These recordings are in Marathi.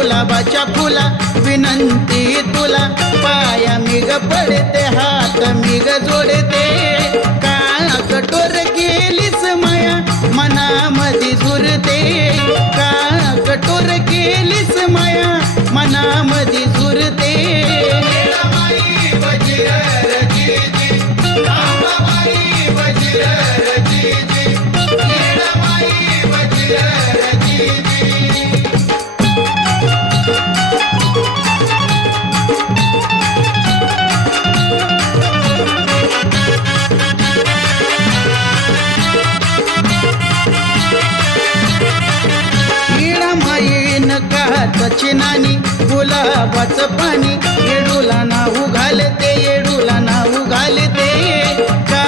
गुलाबाच्या फुला विनंती तुला पाया मी ग पडते हात मी ग जोडते का कठोर केलीस माया मनामध्ये झुरते का कठोर केलीस माया मनामध्ये झुरते चिनानी गुलाबाचं पाणी येडूला नाऊ घालते येडूला नाऊ घालते का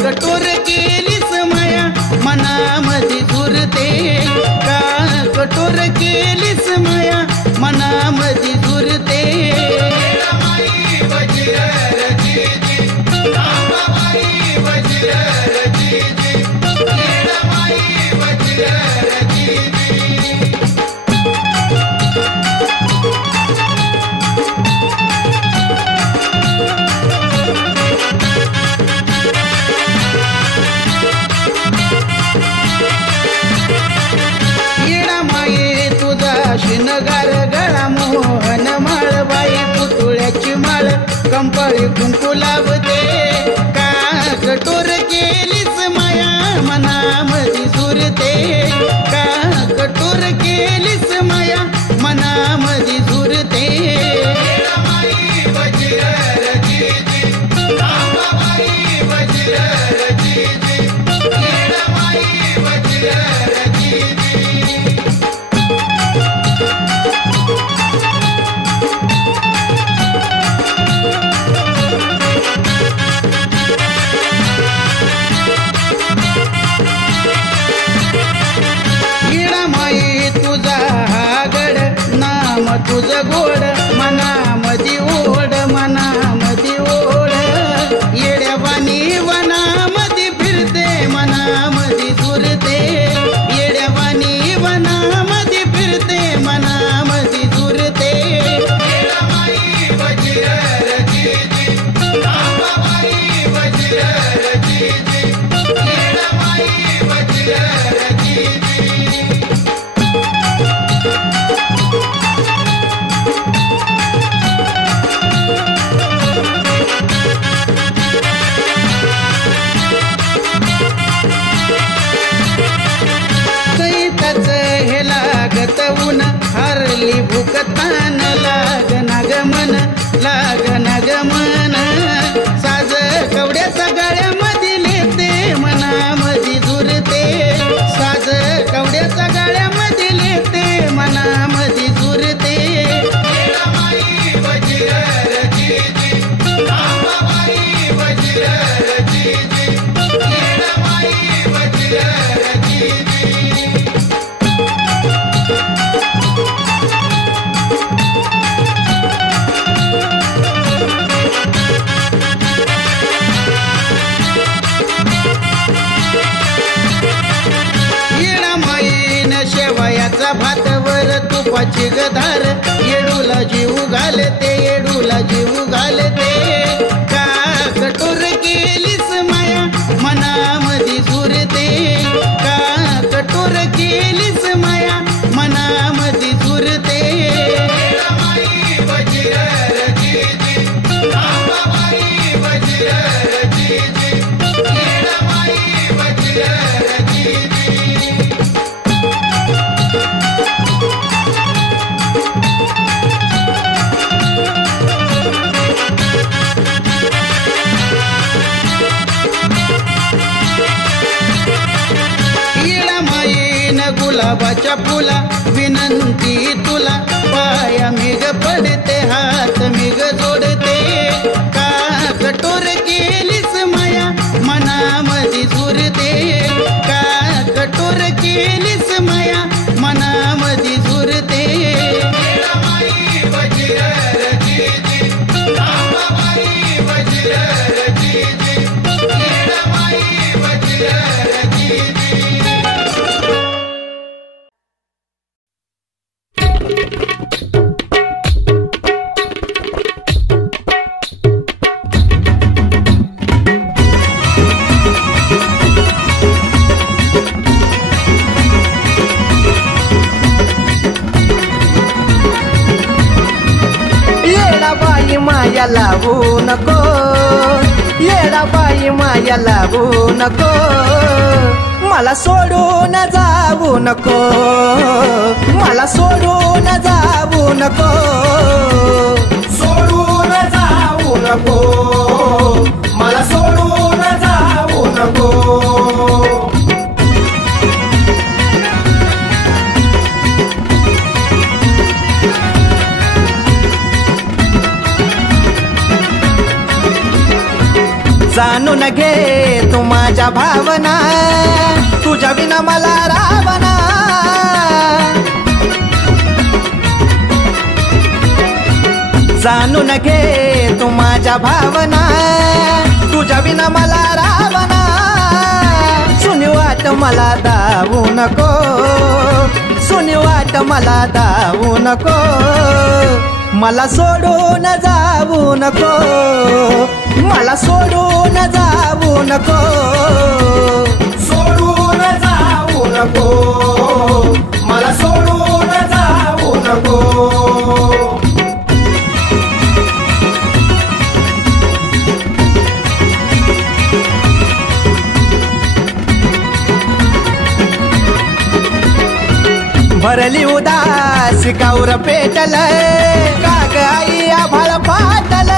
कठोर केलीस माया मनामध्ये झुरते का कठोर केलीस माया मनामध्ये झुरते शिनगार गळा मोहन माळ बाई पुतळ्याची माळ कंपाळी कुंकू लावते का कठोर केलीस माया मनामध्ये झुरते का कठोर केलीस माया मनामध्ये झुरते तुझं गोड मनामध्ये ओढ मनामध्ये ओढ येड्यावानी वनामध्ये फिरते मनामध्ये झुरते येड्यावानी वनामध्ये फिरते मनामध्ये झुरते हरली भूक तान लागना गमन लागना गमन साज कवड्याचा गाळ्यामध्ये लेते मनामध्ये झुरते साज कवड्याचा गाळ्यामध्ये लेते मनामध्ये झुरते भातवर तुपाची गधार येडूला जीव घालते येडूला जीव घालते का कठोर केलीस माया मनामध्ये झुरते का कठोर केलीस माया मनामध्ये झुरते गुलाबाच्या फुला विनंती तुला पाया मी ग पडते हात मी ग जोडते का कठोर केलीस माया मनामध्ये झुरते का कठोर केलीस माया मनामध्ये झुरते माया लावू नको, येडाबाई माया लावू नको, मला सोडून जाऊ नको, मला सोडून जाऊ नको, सोडून जाऊ नको, मला सोडून जाऊ नको. जाणून घे तू माझ्या भावना, तुझ्या विना मला रावना. जाणून घे तू माझ्या भावना, तुझ्या विना मला रावना. सुनी वाट मला दावू नको, सुनी वाट मला दावू नको, मला सोडून जाऊ नको, मला सोडून जाऊ नको, सोडून जाऊ नको, मला सोडून जाऊ नको. भरली उदास काऊर पेटल, काग आई आभाळ फाटल.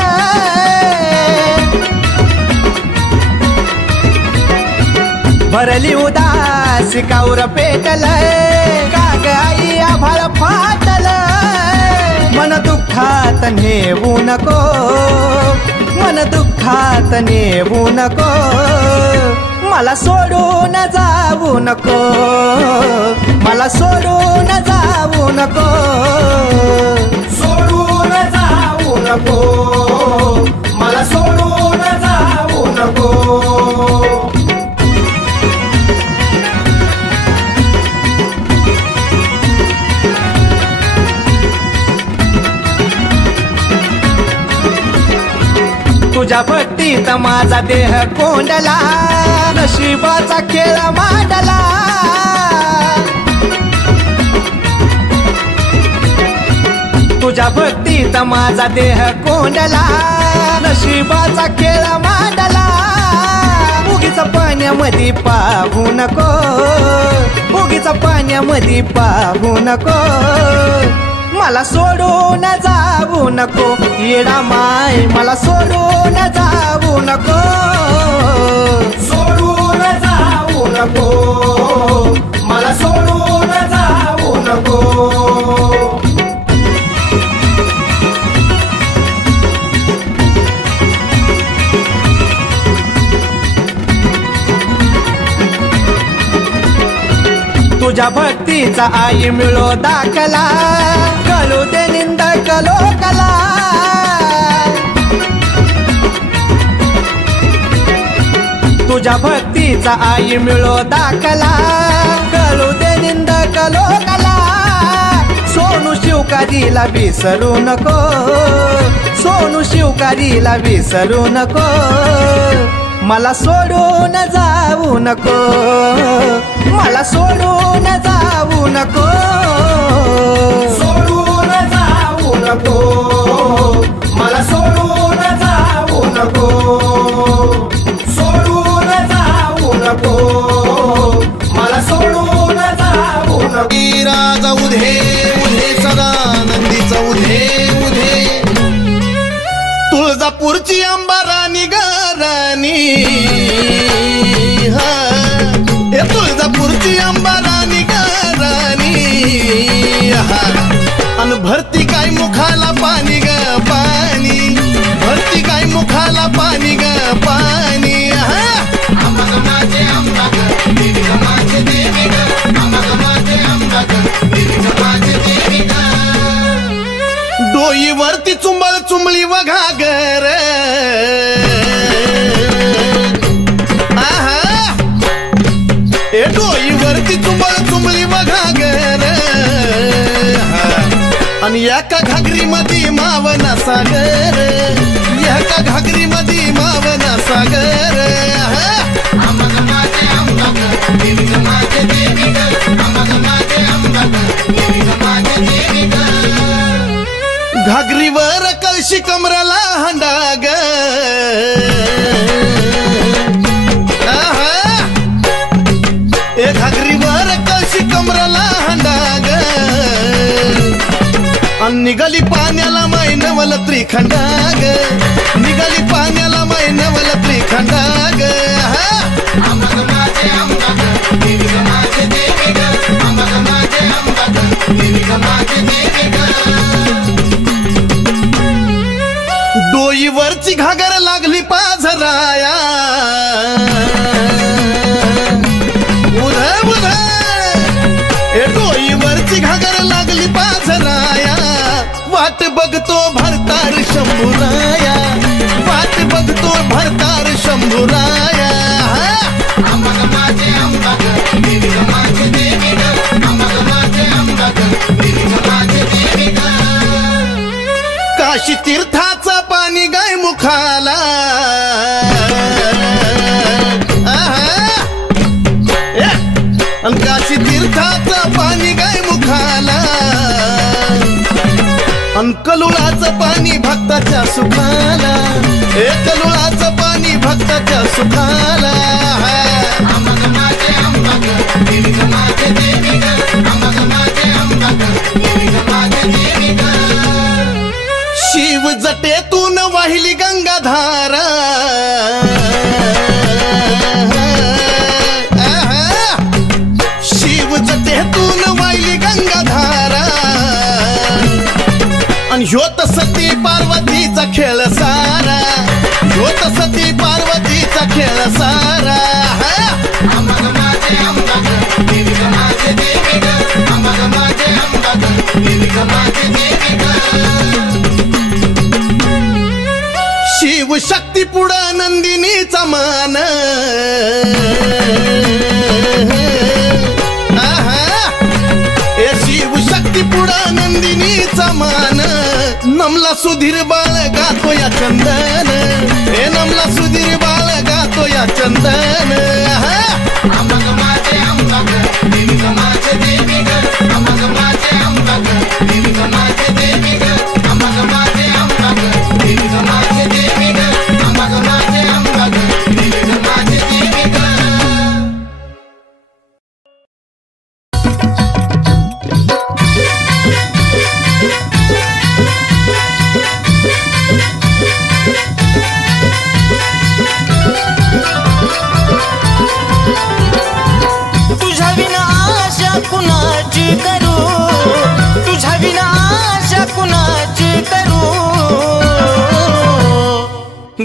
भरली उदास काऊर पेटल, काग आई आभाळ फाटल. मन दुःखात नेऊ नको, मन दुःखात नेऊ नको, मला सोडून जाऊ नको, मला सोडून जाऊ नको, सोडून जाऊ नको, मला सोडून जाऊ नको. तुझ्या भक्तीत माझा देह कोंडला, नशिबाचा खेळ मांडला. तुझ्या भक्तीत माझा देह कोंडला, नशिबाचा खेळ मांडला. उगीच पाण्यामध्ये पाहू नको, उगीच पाण्यामध्ये पाहू नको, मला सोडून जाऊ नको, येडा माय मला सोडून जाऊ नको, सोडून जाऊ नको, मला सोडून जाऊ नको. तुझ्या भक्तीचा आई मिळो दाखला, कळू दे निंदक लोकला. तुझ्या भक्तीचा आई मिळो दाखला, कळू दे निंदक लोकला. सोनू शिवकारीला विसरू नको, सोनू शिवकारीला विसरू नको, मला सोडून जाऊ नको, मला सोडून जाऊ नको, सोडून जाऊ नको, मला सोडून जाऊ नको, सोडून जाऊ नको, मला सोडून जाऊ नको. राजा उधे उधे सदा नंदीचा उधे उधे, तुळजापूरची अंबाराणी गाराणी, हे तुळजापूरची अंबाराणी गाराणी. अन भरती काय मुखाला पाणी ग पाणी, भरती काय मुखाला पाणी ग पाणी. माझे अंबा ग देवी ग, माझे देवी ग, माझे अंबा ग देवी ग, माझे देवी ग. डोईवरती चुंबळ चुंबळी वघागर, डोईवरती चुंबळ चुंबळी वघागर. आणि एका घागरी मध्ये मावना सागर, एका घागरी मध्ये मावना सागर. घागरीवर कळशी कमराला हंडा त्रिखंडाग निघाली पाण्याला माय नवल त्रिखंडाग डोईवरची घागर लागली पाझराया उधळ उधळ डोईवरची घागर लागली पाझराया वाट बघतो भरतार शंभूराया वाट बघतो भरतार शंभूराया काशी तीर्थाचं पाणी गाय मुखाला काशी तीर्थाचं पाणी गाय मुखाला अन कलुळाचं पाणी भक्ताच्या सुखाला कलुळाचं पाणी भक्ताच्या सुखाला शिव जटेतून वाहिली गंगाधारा शिव जटेतून वाहिली गंगाधारा आणि ह्योत सती पार्वतीचा खेळ सारा ह्योत सती पार्वतीचा खेळ सारा शिव शक्ती पुढं नंदिनीचा मान शिव शक्ती पुढं नंदिनीचा मान नमला सुधीर बाळ गातो या चंदन नमला सुधीर बाळ गातो या चंदन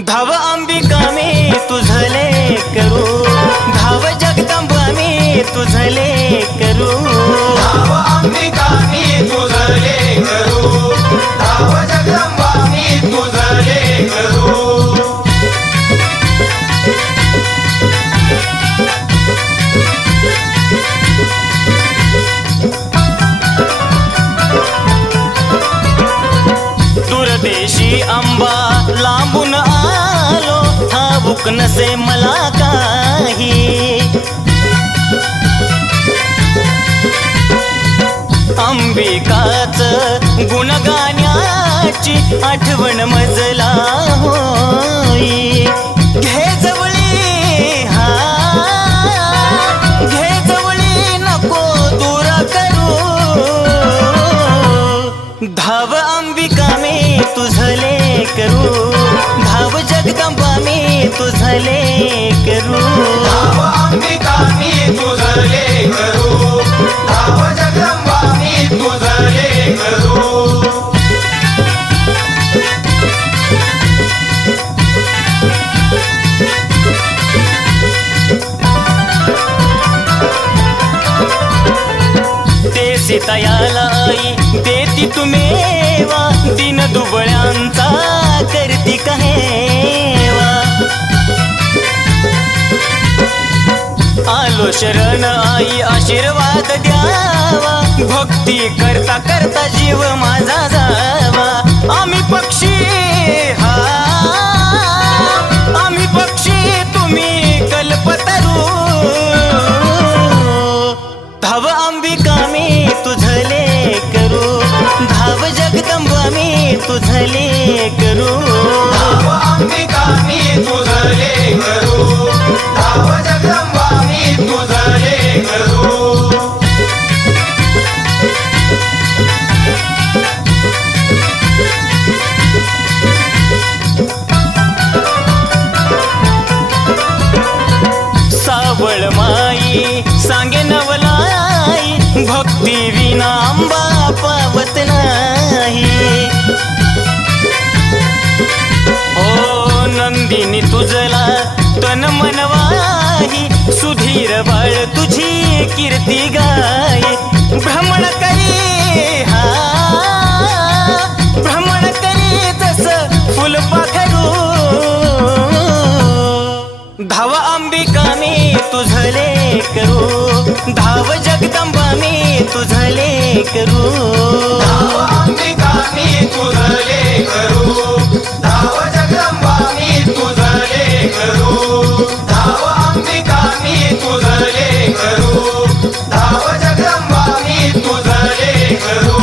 धाव अंबिका मी तुझले करू धाव जगदंबा मी तुझले करू धाव अंबिका मी तुझले करू धाव जगदंबा मी तुझले करू दूरदेशी अंबा लांबून आलो ठाऊक नसे मला काही अंबिकाच गुणगाण्याची आठवण मजला होई घे जवळी हा घे जवळी नको दूर करू धाव अंबिका मी तुझले करू धाव जगदंबा मी तुझले करू धाव अंबिका मी तुझले करू धाव जगदंबा मी तुझले करू ते सीतायाला आई देती तुम्हेवा दिन दुबळ्यांचा करती कहेवा आलो शरण आई आशीर्वाद द्यावा भक्ती करता करता जीव माझा जावा आम्ही पक्षी हा आम्ही पक्षी तुम्ही कल्पतरू धाव अंबिका मी तुझले करू धाव जगदंबा मी तुझले करू धाव अंबिका मी तुझले करू धाव जगदंबा मी तुझले करू नाही सांगे नवलाई भक्ती विना आंबा पावत नाही हो नंदिनी तुझला तन मनवाही सुधीर बाळ तुझी कीर्ती गाय भ्रमण करी हा भ्रमण करी तस फुलपाखरू धाव अंबिका मी तुझले करू धाव जगदंबा मी तुझले करू धाव अंबिका मी तुझले करू धाव जगदंबा मी तुझले करू धाव अंबिका मी तुझले करू धाव जगदंबा मी तुझले करू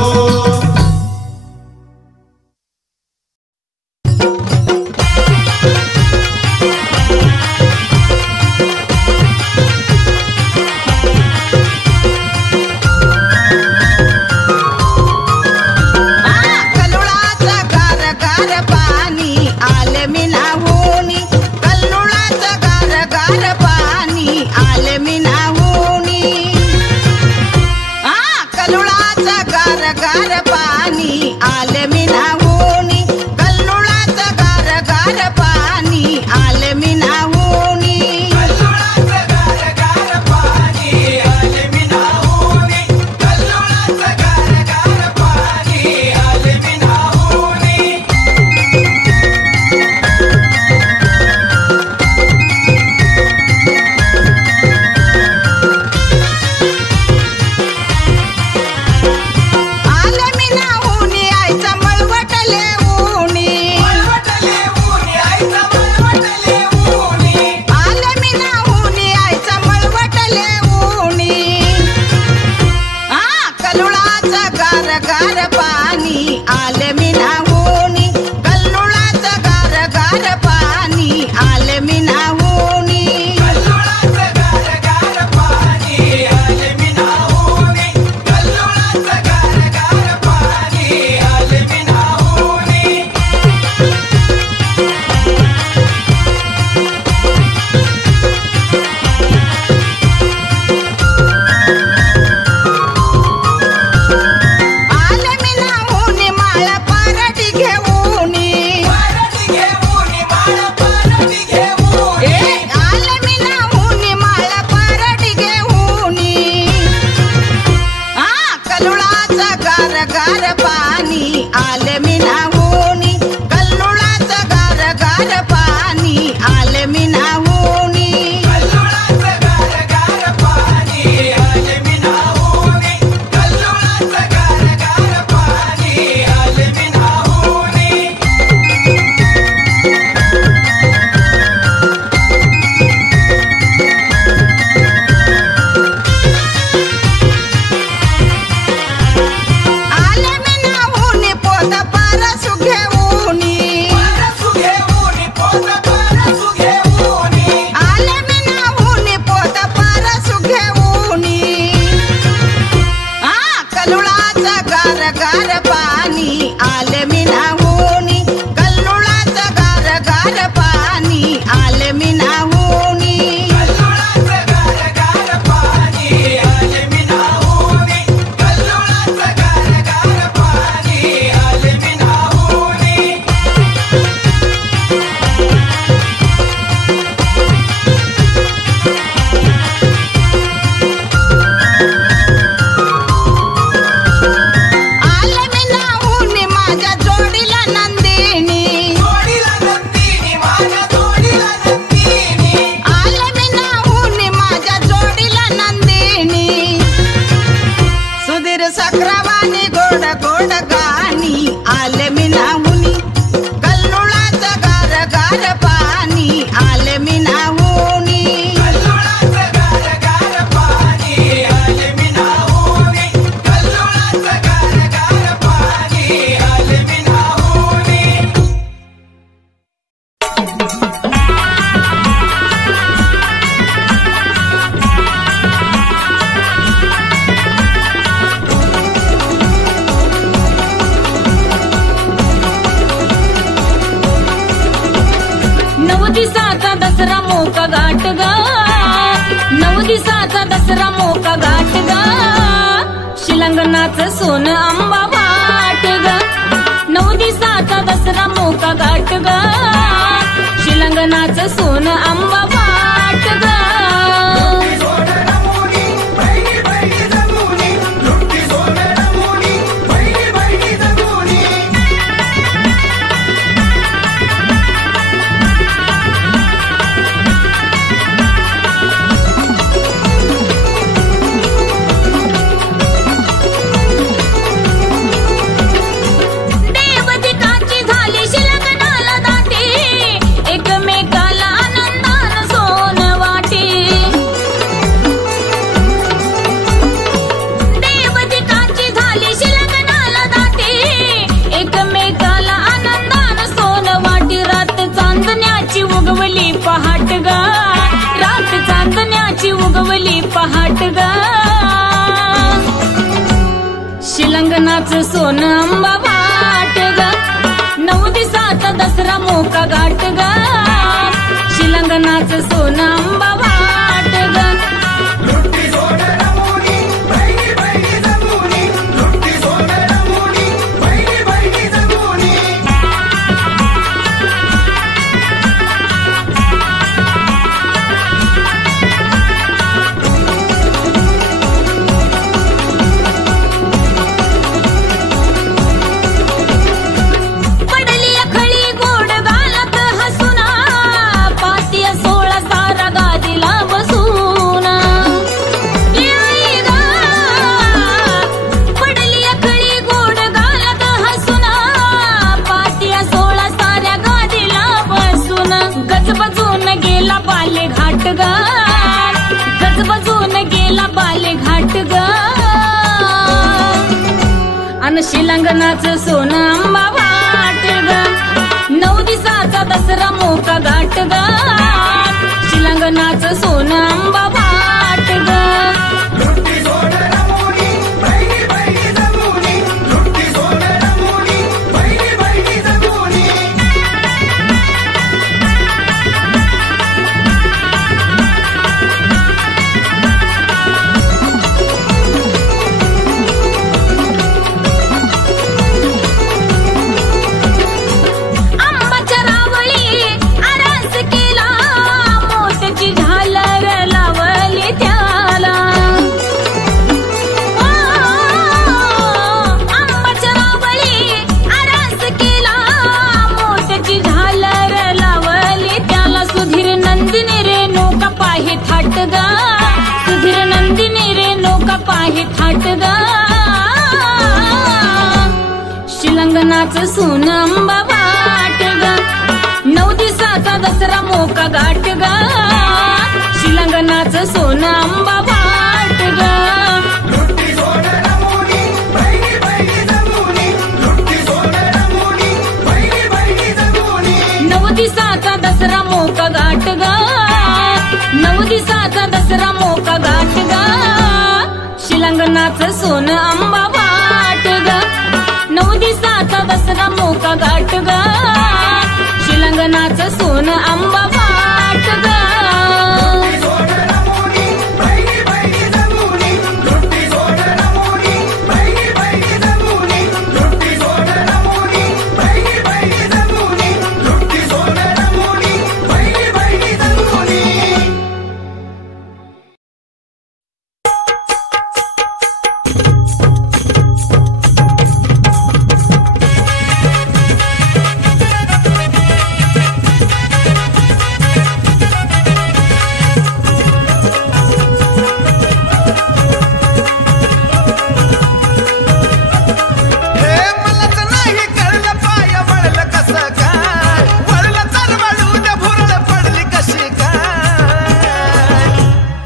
दिवसाचा दसरा मोका गाठ गा 9 दिवसाचा दसरा मोका घाट ग शिलंगणाचं सोनं आंबा वाट ग 9 दिवसाचा दसरा मोका घाट ग शिलंगणाचं सोनं आंबा वाट ग पहाट ग शिलंगणाचं सोनं आंबा वाट ग 9 दिवसाचा दसरा मोका घाट ग शिलंगणाचं सोनं आंबा वाट ग शिलंगणाचं सोनं आंबा वाट ग 9 दिवसाचा दसरा मोका घाट ग शिलंगणाचं सोनं आंबा वाट ग शिलंगणाचं सोनं आंबा वाट ग 9 दिवसाचा दसरा मोका घाट ग शिलंगणाचं सोनं आंबा वाट ग 9 दिवसाचा दसरा मोका घाट ग 9 दिवसाचा दसरा मोका घाट ग शिलंगणाचं सोनं आंबा वाट ग 9 दिवसाचा दसरा मोका घाट ग शिलंगणाचं सोनं आंबा वाट ग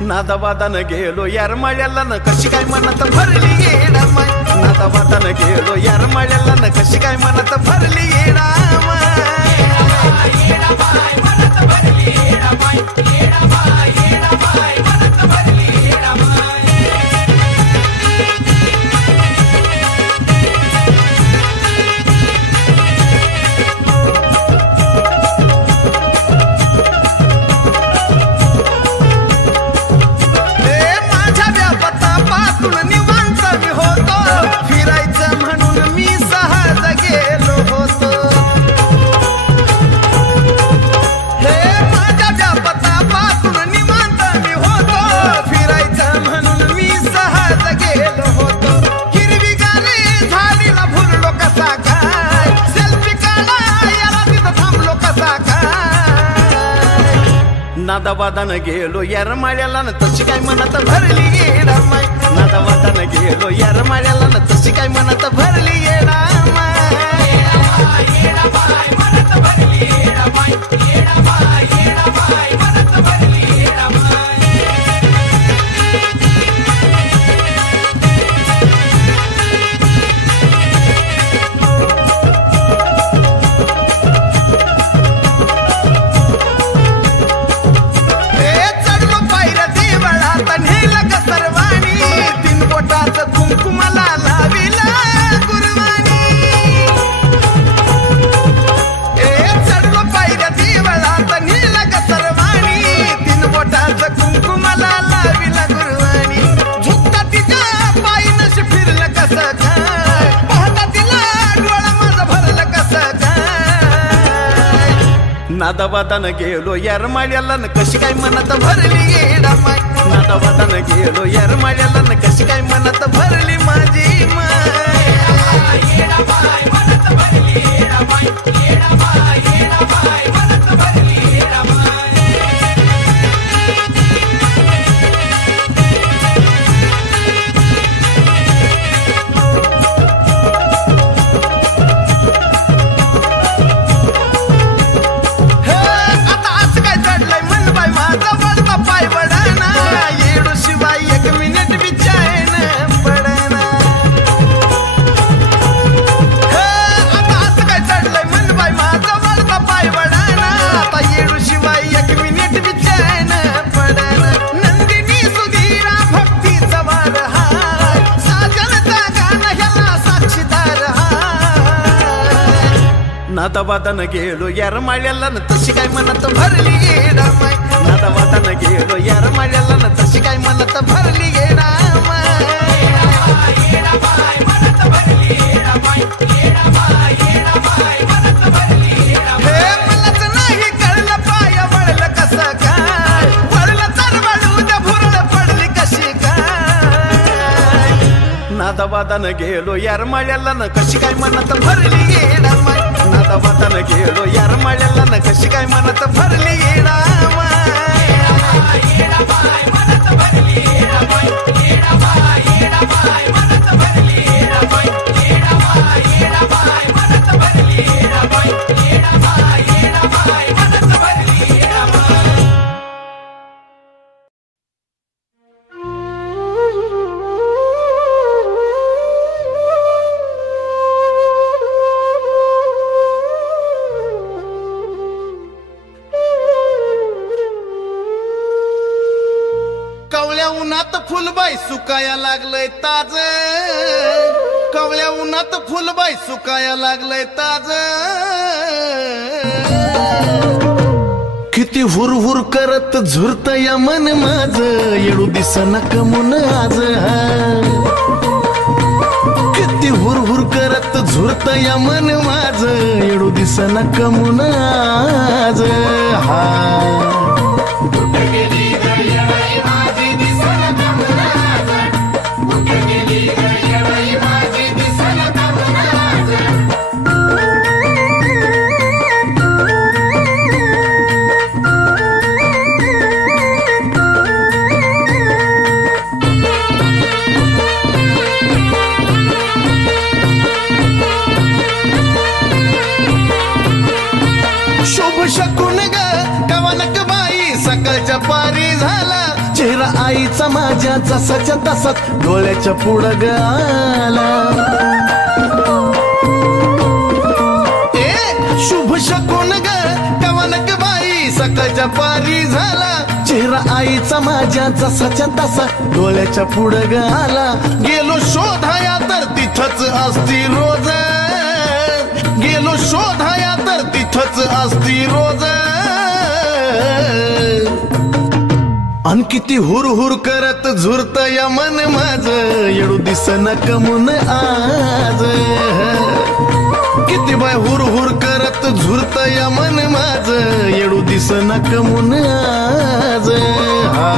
नादावादानं गेलो यार माळ्याला न कशी काय मनात भरली येडा माय नादावादानं गेलो यार माळ्याला न कशी काय मनात भरली येडा नादावादानं गेलो येरमाळ्याला न तशी काय मनात भरली येडा माय नादावादानं गेलो येरमाळ्याला न तशी काय मनात भरली येडा नादावादानं गेलो येरमाळ्याला न कशी काय मनात भरली येडा माय नादावादानं गेलो येरमाळ्याला न कशी काय मनात भरली माझी माय नादावादानं गेलो येरमाळ्याला न तशी काय मनात भरली येडा माय नादावादानं गेलो येरमाळ्याला न तशी काय मनात भरली येडा मलाच नाही कळलं पाय वळलं कसं काय वळलं तर वळू द्या भुरळ पडली कशी काय नादावादानं गेलो येरमाळ्याला न कशी काय मनात भरली येडा माय नादावादानं गेलो येरमाळ्याला न कशी काय मनात भरली येडा उन्हात फुलबाई सुकाया लागलंय ताज कवळ्या उन्हात फुलबाई सुकाया लागलंय ताज किती हुरहुर करत झुरत या मन माझ येडू दिसना कमून आज किती हुरहुर करत झुरत या मन माझ येडू दिसना कमून आज हा शकून ग कवनक बाई सकाळच्या पारी झाला चेहरा आईचा माझ्या जसाच्या तसाच डोळ्याच्या पुढं ग आला शुभ शकून ग कवनक बाई सकाळच्या पारी झाला चेहरा आईचा माझ्या जसाच्या तसा डोळ्याच्या पुढं ग आला गेलो शोधाया तर तिथंच असती रोज गेलो शोधाया तर तिथंच असती रोज अन किती हुरहुर करत झुरत या मन माझ येडू दिसना कमून आज किती बाय हुरहुर करत झुरत या मन माझ येडू दिसना कमून आज हा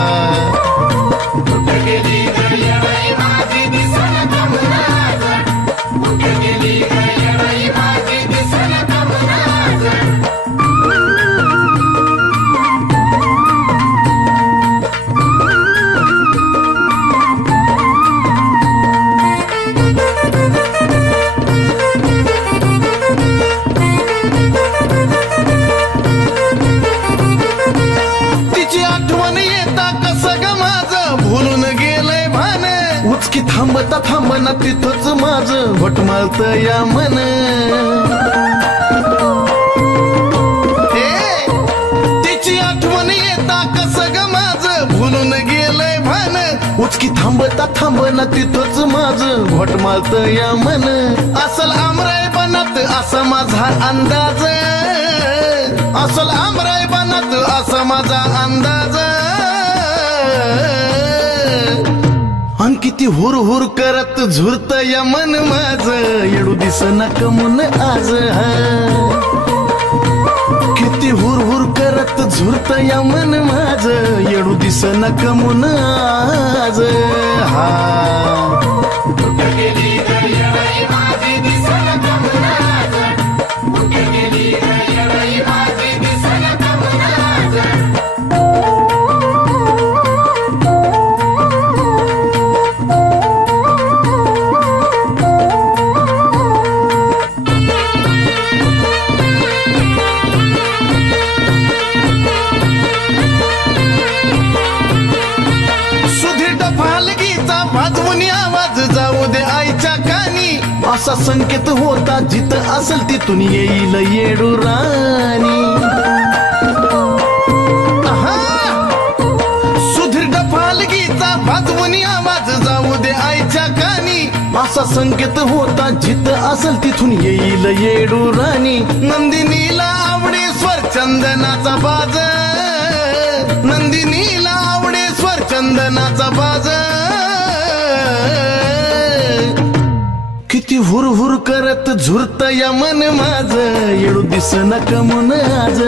उचकी थांबता थांबना तिथंच माझं घोटमाळत या मन तिची आठवण येता कसं ग माझं भुलून गेलंय भान उचकी थांबता थांबना तिथंच माझं घोटमाळत या मन असल आमराय बनात असा माझा अंदाज असल आमराय बनात असा माझा अंदाज अन किती हुर हुर करत झुरत या मन माझ येडू दिसना कमून आज किती हुर हुर करत झुरत या मन माझ येडू दिसना कमून आज असा संकेत होता जिथं असेल तिथून येईल येडू राणी सुधीर डफालगीचा वाजवून आवाज जाऊ दे आईच्या कानी असा संकेत होता जिथं असेल तिथून येईल येडू राणी नंदिनीला आवडे स्वर चंदनाचा बाज नंदिनीला आवडे स्वर चंदनाचा बाज किती हुर हुर करत झुरत या मन माझ येडू दिसना कमून आज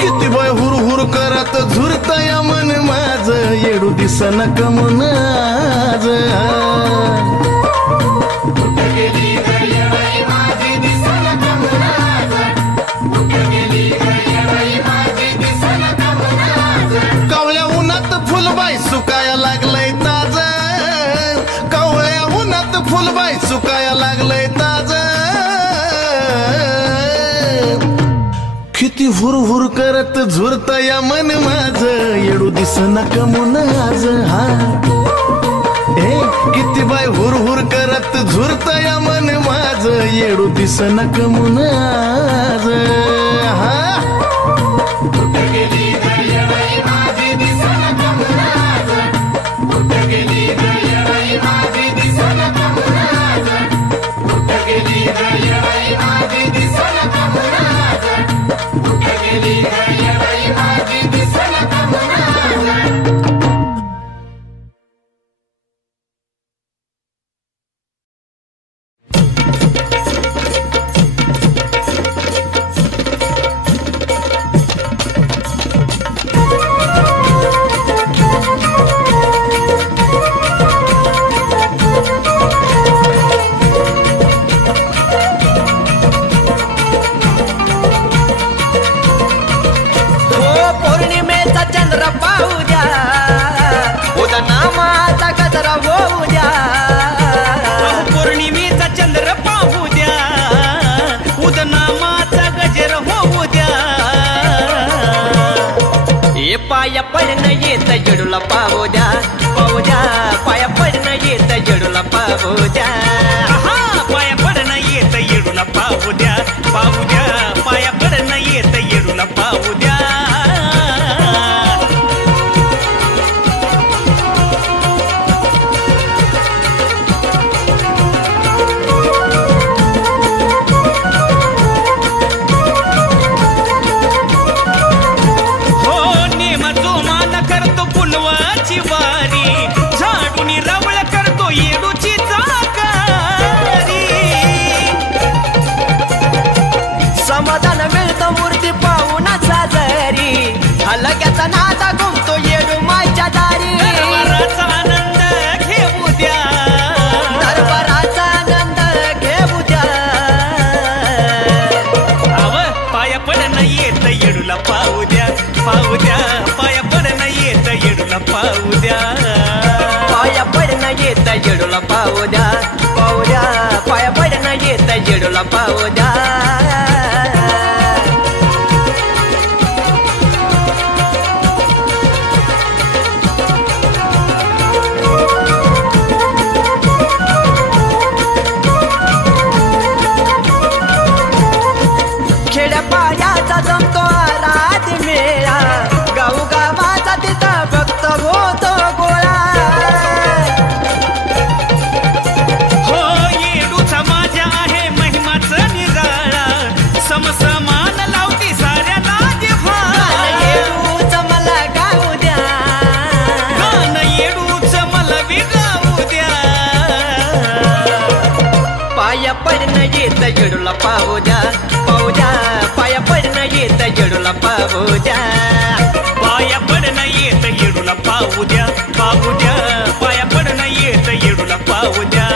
किती बाय हुर हुर करत झुरत या मन माझ येडू दिसना कमून आज कावळ्या उन्हात फुलबाई सुकाया लागलंय ताज कावळ्या उन्हात फुलबाई सुकाया लागलंय ताज किती हुर हुर करत झुरत या मन माझ येडू दिसना कमून आज किती बाय हुर हुर करत झुरत या मन माझ येडू दिसना कमून आज पाया पडणं येत जडूला पाहू द्या पाया पडणं येत जडूला पाहू द्या पाया पडणं येत येडूला पाहू द्या पाया पडणं येत येडूला पाहू द्या लगेचा नादा घुमतो येडू मायच्या दारी दरबाराचा आनंद घेऊ द्या दरबाराचा आनंद घेऊ द्या पाया पडणं येत येडूला पाहू द्या पाया पडणं येत येडूला पाहू द्या पाया पडणं येत येडूला पाहू द्या पाया पडणं येत येडूला पाहू द्या येत येडूला पाहू द्या पाहू द्या पाया पडणं येत येडूला पाहू द्या पाया पडणं येत येडूला पाहू द्या पाहू द्या पाया पडणं येत येडूला पाहू द्या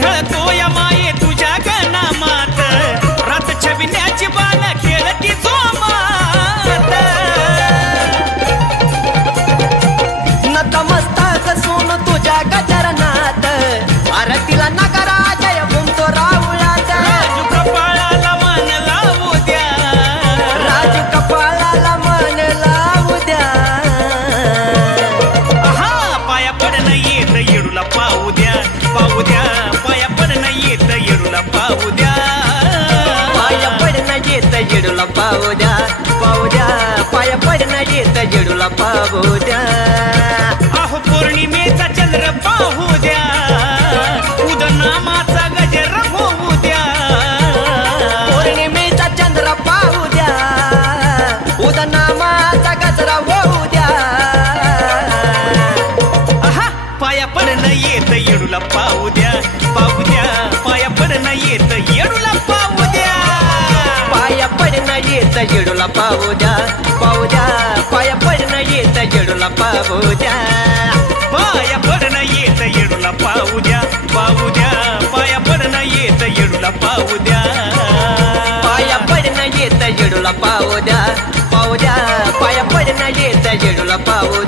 ढळतो या माये तुझ्या गणामात रात छबिन्याची बाण खेळती जोमात नतमस्तक सोन तुझ्या गजरनात आरतीला नगरा जय भूमतो राहुळात राजू कपाळाला मान लावू द्या राजू कपाळाला मान लावू द्या आहा पाया पडणं येत येडूला पाहू द्या पाहू द्या पाया पडणं येत येडूला पाहू द्या पाया पडणं येत येडूला पाहू द्या पाहू द्या पाया पडणं येत येडूला पाहू द्या अहो पौर्णिमेचा चंद्र पाहू द्या उदनामाचा गजर होऊ द्या पौर्णिमेचा चंद्र पाहू द्या उदनामाचा गजरा होऊ द्या आहा पाया पडणं येत येडूला पाहू द्या पाहू द्या पाया पडणं येत येडूला पाहू द्या पाया पडणं येत येडूला पाहू द्या पाहू द्या पाया पडणं येत येडूला पाहू द्या पाया पडणं येत येडूला पाहू द्या पाहू द्या पाया पडणं येत येडूला पाहू द्या पाया पडणं येत येडूला पाहू द्या पाहू द्या पाया पडणं येत येडूला पाहू